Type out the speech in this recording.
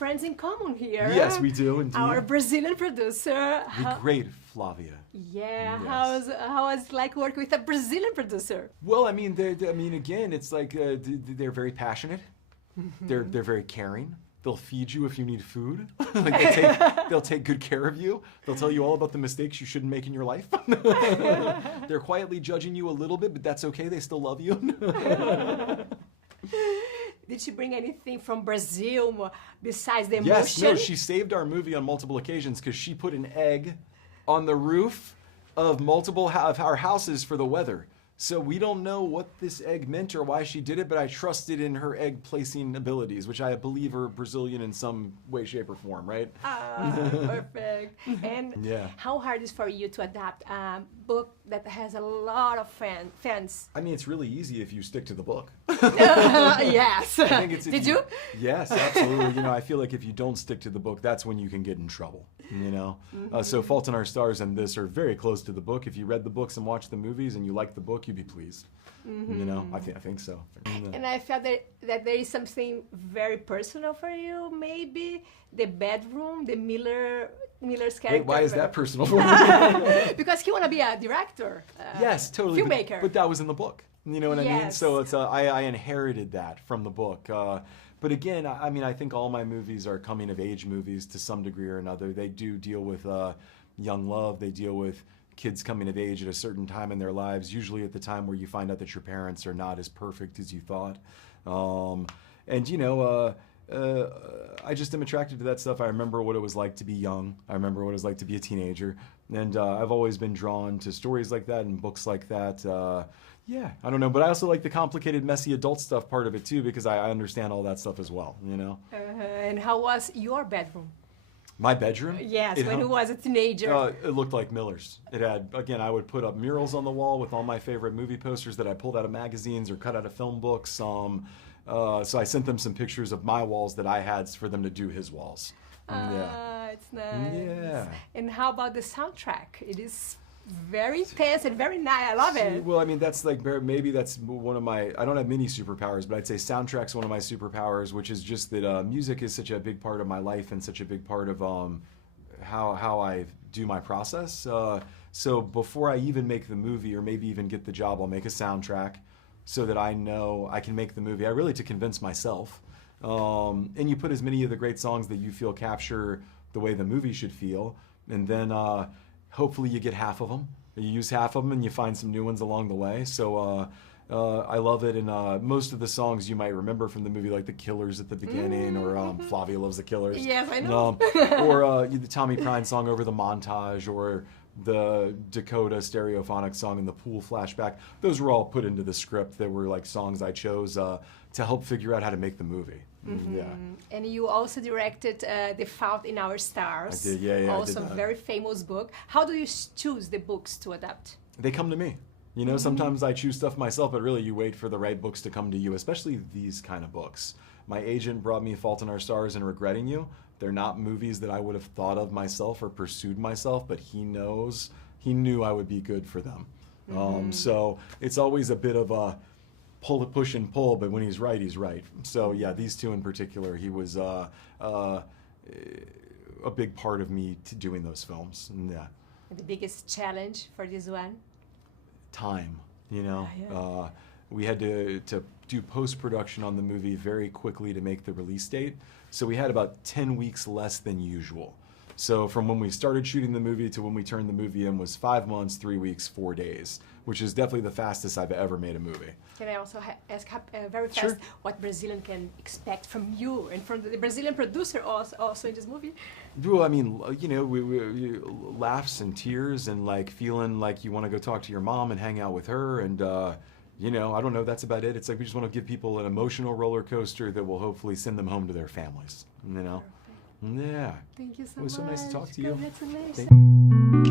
friends in common here. Yes, we do indeed. Our Brazilian producer. The great Flavia. Yeah, Yes. how was it like working with a Brazilian producer? Well, I mean, again, it's like they're very passionate. They're very caring. They'll feed you if you need food. Like they'll take good care of you. They'll tell you all about the mistakes you shouldn't make in your life. They're quietly judging you a little bit, but that's okay. They still love you. Did she bring anything from Brazil besides the emotion? Yes, no, she saved our movie on multiple occasions because she put an egg on the roof of multiple of our houses for the weather. So we don't know what this egg meant or why she did it, but I trusted in her egg placing abilities, which I believe are Brazilian in some way, shape, or form, right? Perfect. And Yeah. how hard is for you to adapt a book that has a lot of fans? I mean, it's really easy if you stick to the book. Yes. I think it's if Did you? Yes, absolutely. You know, I feel like if you don't stick to the book, that's when you can get in trouble. You know, so Fault in Our Stars and this are very close to the book. If you read the books and watched the movies and you liked the book, you'd be pleased. You know, I think so. And I felt that there is something very personal for you, maybe the bedroom, the Miller's character. Wait, why is that personal for me? Because he want to be a director. Yes, totally. Filmmaker. But that was in the book. You know what I mean? Yes. So it's I inherited that from the book. But again, I mean, I think all my movies are coming of age movies to some degree or another. They do deal with young love. They deal with kids coming of age at a certain time in their lives, usually at the time where you find out that your parents are not as perfect as you thought. And you know, I just am attracted to that stuff. I remember what it was like to be young. I remember what it was like to be a teenager. And I've always been drawn to stories like that and books like that. Yeah, I don't know, but I also like the complicated, messy adult stuff part of it too, because I understand all that stuff as well, you know? And how was your bedroom? My bedroom? Yes, when you was a teenager. It looked like Miller's. It had, again, I would put up murals on the wall with all my favorite movie posters that I pulled out of magazines or cut out of film books. So I sent them some pictures of my walls that I had for them to do his walls. Yeah. It's nice. Yeah. And how about the soundtrack? It is very intense and very nice. I love it. Well, I mean, that's like, maybe that's one of my, I don't have many superpowers, but I'd say soundtrack's one of my superpowers, which is just that music is such a big part of my life and such a big part of how I do my process. So before I even make the movie or maybe even get the job, I'll make a soundtrack so that I know I can make the movie. I really to convince myself. And you put as many of the great songs that you feel capture the way the movie should feel, and then hopefully you get half of them. You use half of them and you find some new ones along the way. So I love it. And most of the songs you might remember from the movie, like The Killers at the beginning, or Flavia Loves the Killers. Yes, I know. Or the Tommy Prine song Over the Montage, or the Dakota stereophonic song in the pool flashback. Those were all put into the script. They were like songs I chose to help figure out how to make the movie. Yeah. And you also directed The Fault in Our Stars. I did, yeah. Also I did a very famous book. How do you choose the books to adapt? They come to me. You know, sometimes I choose stuff myself, but really you wait for the right books to come to you, especially these kind of books. My agent brought me Fault in Our Stars and Regretting You. They're not movies that I would have thought of myself or pursued myself, but he knew I would be good for them. So it's always a bit of a push and pull, but when he's right, he's right. So yeah, these two in particular, he was a big part of me doing those films. Yeah. And the biggest challenge for this one? Time, you know. We had to do post-production on the movie very quickly to make the release date. So we had about 10 weeks less than usual. So from when we started shooting the movie to when we turned the movie in was 5 months, 3 weeks, 4 days, which is definitely the fastest I've ever made a movie. Can I also ask very fast Sure. what Brazilian can expect from you and from the Brazilian producer also in this movie? Well, I mean, you know, we laughs and tears and like feeling like you want to go talk to your mom and hang out with her, and you know, I don't know, that's about it. It's like we just want to give people an emotional roller coaster that will hopefully send them home to their families, you know? Perfect. Yeah. Thank you so much. It was so nice to talk to you. Congratulations. Thank